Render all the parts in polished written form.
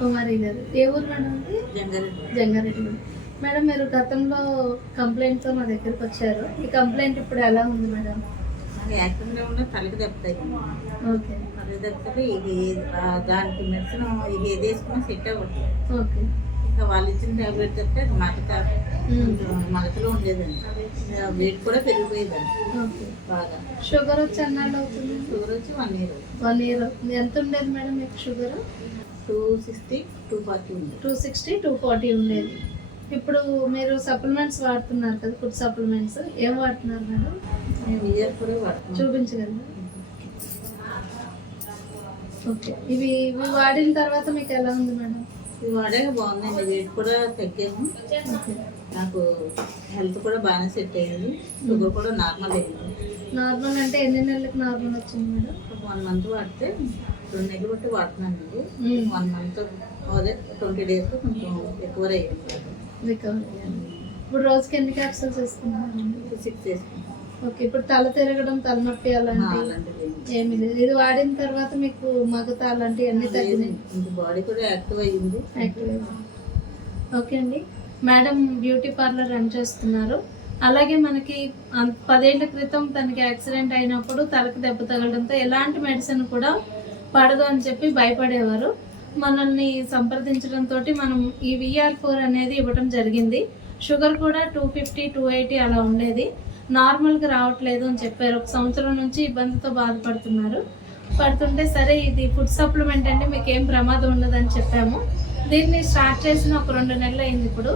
కుమారి గారు ఏ ఊరు మేడం ఇది? జంగారెడ్డి మేడం. మీరు గతంలో కంప్లైంట్తో మా దగ్గరికి వచ్చారు. ఈ కంప్లైంట్ ఇప్పుడు ఎలా ఉంది మేడం? యాక్టివ్గా ఉన్న తలకి దెబ్బతాయి. ఓకే. తలకి దెబ్బతే ఇది దానికి మెడిసిన్ ఇది ఏది వేసుకున్నా సెట్ అవ్వట్లేదు. ఓకే. ఇంకా వాళ్ళు ఇచ్చిన ట్యాబ్లెట్ చెప్తే అది మగతలో ఉండేదండి. వెయిట్ కూడా పెరిగిపోయేదండి. ఓకే. బాగా. షుగర్ వచ్చి ఎన్నాళ్ళు అవుతుంది? షుగర్ వచ్చి 1 year. 1 year. ఎంత ఉండేది మేడం మీకు షుగర్? 260, 240 ఉంది. 260, 240 ఉండేది. ఇప్పుడు మీరు సప్లిమెంట్స్ వాడుతున్నారు కదా, ఫుడ్ సప్లిమెంట్స్ ఏం వాడుతున్నారు మేడం? నేను ఇయర్ కూడా వాడుతున్నాను. చూపించగలరా? ఓకే. ఇవి వాడిన తర్వాత మీకు ఎలా ఉంది మేడం? ఇవి వాడాక బాగుందండి. వెయిట్ కూడా తగ్గాము. నాకు హెల్త్ కూడా బాగానే సెట్ అయ్యింది. షుగర్ కూడా నార్మల్ అయ్యింది. నార్మల్ అంటే ఎన్ని నెలలకు నార్మల్ వచ్చింది మేడం? 1 month వాడితే 2 నెలలు బట్టి వాడుతున్నానండి. 1 month అదే 20 days కొంచెం రికవర్ అయ్యింది. ఇప్పుడు రోజుకి ఎన్ని క్యాప్సూల్స్ వేసుకున్నారు? 6 వేసుకుంటాను. ఓకే. ఇప్పుడు తల తిరగడం, తలనొప్పి అలాంటివి ఏమి లేదు. ఇది వాడిన తర్వాత మీకు మగత అలాంటివి అన్ని తగ్గినాయి. బాడీ కూడా యాక్టివ్ అయ్యింది. ఓకే అండి. మేడం బ్యూటీ పార్లర్ రన్ చేస్తున్నారు. అలాగే మనకి 10 ఏళ్ల క్రితం తనకి యాక్సిడెంట్ అయినప్పుడు తలకి దెబ్బ తగలడంతో ఎలాంటి మెడిసిన్ కూడా పడదు అని చెప్పి భయపడేవారు. మనల్ని సంప్రదించడంతో మనం ఈ VR4 అనేది ఇవ్వడం జరిగింది. షుగర్ కూడా 250, 280 అలా ఉండేది. నార్మల్గా రావట్లేదు అని చెప్పారు. 1 సంవత్సరం నుంచి ఇబ్బందితో పడుతుంటే సరే ఇది ఫుడ్ సప్లిమెంట్ అండి, మీకు ఏం ప్రమాదం ఉండదని చెప్పాము. దీన్ని స్టార్ట్ చేసిన ఒక 2 నెలలు అయింది. ఇప్పుడు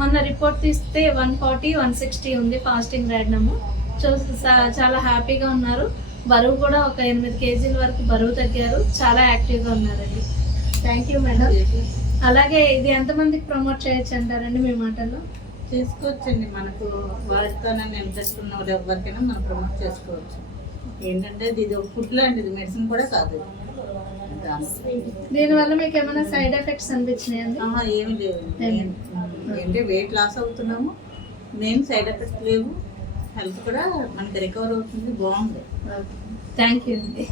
మొన్న రిపోర్ట్ తీస్తే 140, 160 ఉంది ఫాస్టింగ్ ర్యాడ్నము. చాలా హ్యాపీగా ఉన్నారు. బరువు కూడా ఒక 8 kg వరకు బరువు తగ్గారు. చాలా యాక్టివ్గా ఉన్నారండి. Thank you madam. అలాగే ఇది ఎంతమందికి ప్రమోట్ చేయొచ్చు అంటారండి మీ మాటల్లో? చేసుకోవచ్చండి. మనకు వాడతానని ఇంట్రెస్ట్ ఉన్న వాళ్ళు ఎవరికైనా మనం ప్రమోట్ చేసుకోవచ్చు. ఏంటంటే ఇది ఒక ఫుడ్ లాంటిది, మెడిసిన్ కూడా కాదు. దీనివల్ల మీకు ఏమైనా సైడ్ ఎఫెక్ట్స్ అనిపించినాయండి? ఏమి లేవు. ఏంటంటే వెయిట్ లాస్ అవుతున్నాము, మెయిన్ సైడ్ ఎఫెక్ట్స్ లేవు. హెల్త్ కూడా మనకి రికవర్ అవుతుంది. బాగుంది. థ్యాంక్ యూ అండి.